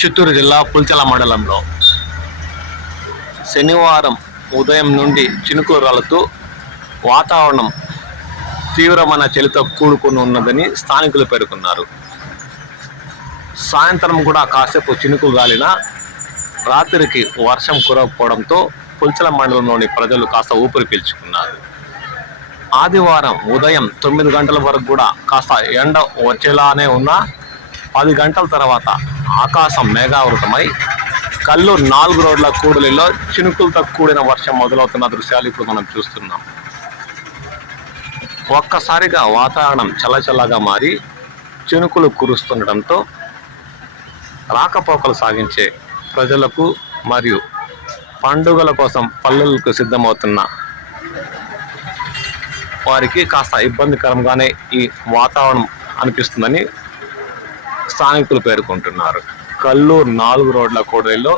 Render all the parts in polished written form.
చిత్తూరు జిల్లా పుల్చల మండలంలో శనివారం ఉదయం నుండి చినుకులు రాలుతూ వాతావరణం తీవ్రమైన చలితో కూడుకుని ఉన్నదని స్థానికులు పేర్కొన్నారు. సాయంత్రం కూడా కాసేపు చినుకులు రాలినా రాత్రికి వర్షం కురవకపోవడంతో పుల్చల మండలంలోని ప్రజలు కాస్త ఊపిరి పీల్చుకున్నారు. ఆదివారం ఉదయం 9 గంటల వరకు కూడా కాస్త ఎండ వచ్చేలానే ఉన్నా 10 గంటల తర్వాత ఆకాశం మేఘావృతమై కల్లూరు 4 రోడ్ల కూడలిలో చినుకులతో కూడిన వర్షం మొదలవుతున్న దృశ్యాలు ఇప్పుడు మనం చూస్తున్నాం. ఒక్కసారిగా వాతావరణం చల్లచల్లగా మారి చినుకులు కురుస్తుండటంతో రాకపోకలు సాగించే ప్రజలకు మరియు పండుగల కోసం పల్లెలకు సిద్ధమవుతున్న వారికి కాస్త ఇబ్బందికరంగానే ఈ వాతావరణం అనిపిస్తుందని స్థానికులు పేర్కొంటున్నారు. కల్లూరు 4 రోడ్ల కూడలిలో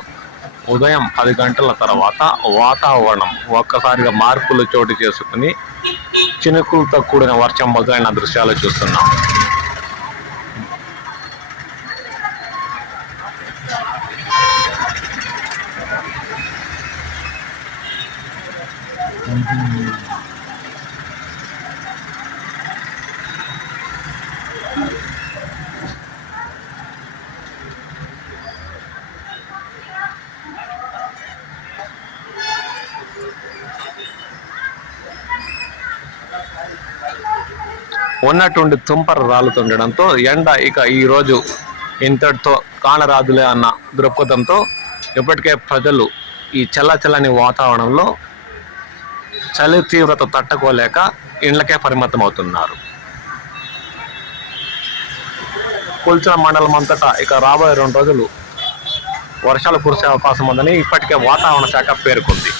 ఉదయం 10 గంటల తర్వాత వాతావరణం ఒక్కసారిగా మార్పులు చోటు చేసుకుని చినుకులతో కూడిన వర్షం మొదలైన దృశ్యాలు చూస్తున్నాం. ఉన్నట్టుండి తుంపర రాలుతుండడంతో ఎండ ఇక ఈరోజు ఇంతటితో కానరాదులే అన్న దృక్పథంతో ఇప్పటికే ప్రజలు ఈ చల్లచల్లని వాతావరణంలో చలి తీవ్రత తట్టుకోలేక ఇండ్లకే పరిమితం అవుతున్నారు. పుల్చల మండలం అంతటా ఇక రాబోయే 2 రోజులు వర్షాలు కురిసే అవకాశం ఉందని ఇప్పటికే వాతావరణ శాఖ పేర్కొంది.